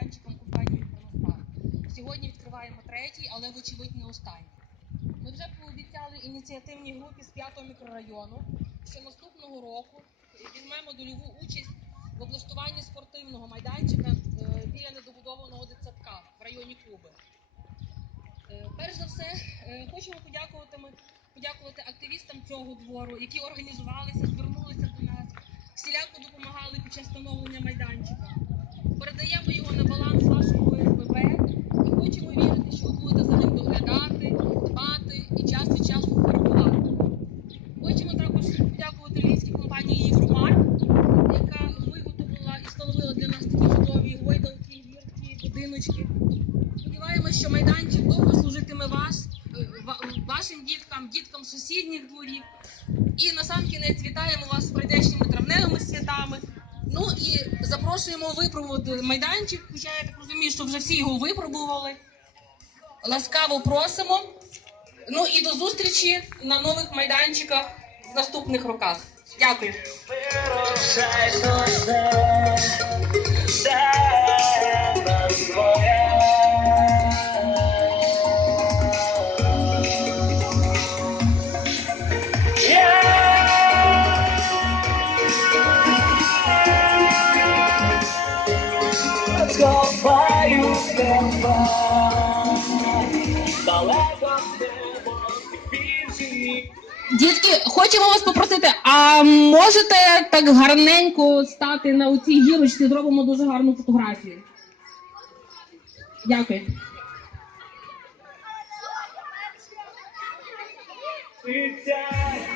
майданчиком компанії «Кроностар». Сьогодні відкриваємо третій, але вочевидь не останній. Ми вже пообіцяли ініціативній групі з п'ятого мікрорайону, що наступного року візьмемо дольову участь в облаштуванні спортивного майданчика е, біля недобудованого дитсадка в районі Куби. Е, Перш за все, е, хочемо подякувати, подякувати активістам цього двору, які організувалися, звернулися до нас, всіляко допомагали під час встановлення майданчика. Передаємо його на баланс вашого ОСББ і хочемо вірити, що ви будете за ним доглядати, дбати і час від часу фарбувати. Хочемо також подякувати львівській компанії Євромар, яка виготовила і встановила для нас такі чудові гойдалки, гірки, будиночки. Сподіваємось, що майданчик довго служитиме вас, вашим діткам, діткам сусідніх дворів. І на сам кінець вітаємо вас з прийдешніми травневими святами. Ну і запрошуємо випробувати майданчик, хоча я так розумію, що вже всі його випробували. Ласкаво просимо. Ну і до зустрічі на нових майданчиках в наступних роках. Дякую. Дітки, хочемо вас попросити, а можете так гарненько стати на оцій гірочці, зробимо дуже гарну фотографію. Дякую. Життя.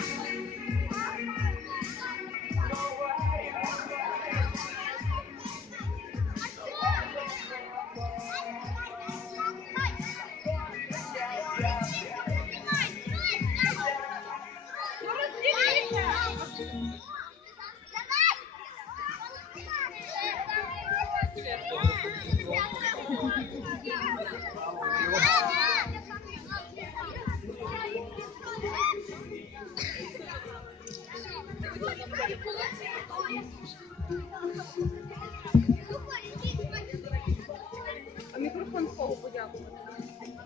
А мікрофон кого подякувати?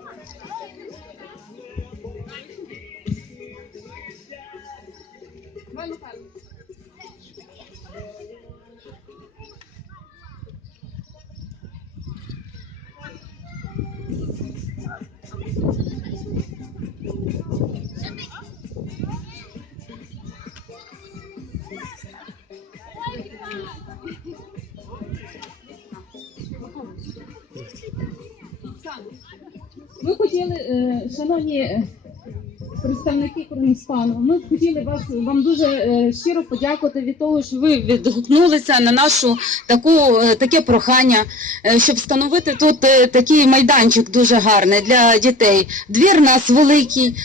Something. Ми хотіли, е, шановні е, представники Кронстану, ми хотіли вас вам дуже е, щиро подякувати від того, що ви відгукнулися на нашу таку таке прохання, щоб встановити тут такий майданчик дуже гарний для дітей. Двір у нас великий,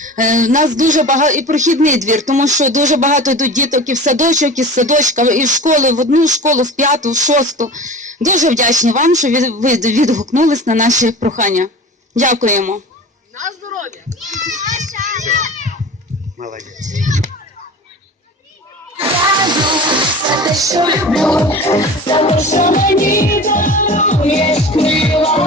нас дуже багато і прохідний двір, тому що дуже багато йдуть діток і в садочок, і з садочка, і в школи, в одну школу, в п'яту, в шосту. Дуже вдячні вам, що ви відгукнулись на наші прохання. Дякуємо. На здоров'я. Молодець. За те, що люблю, за те, що мені даруєш крила.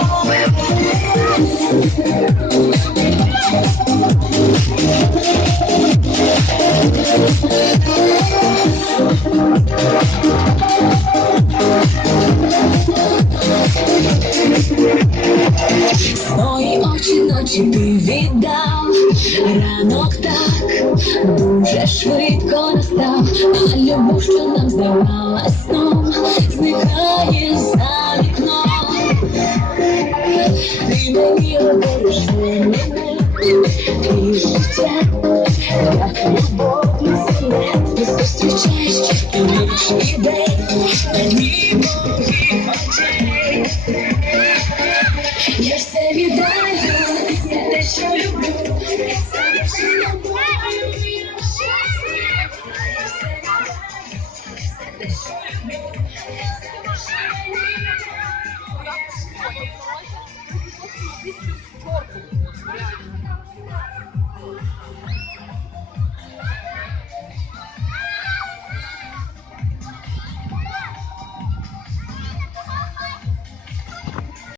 Ранок так дуже швидко настав, а любов, що нам здавалась сном, зникає за вікном. Ти мені говориш мене, твій життя, як любов і земля, ти зустрічаєш тільки ніч і 我要把我的 kalau 呀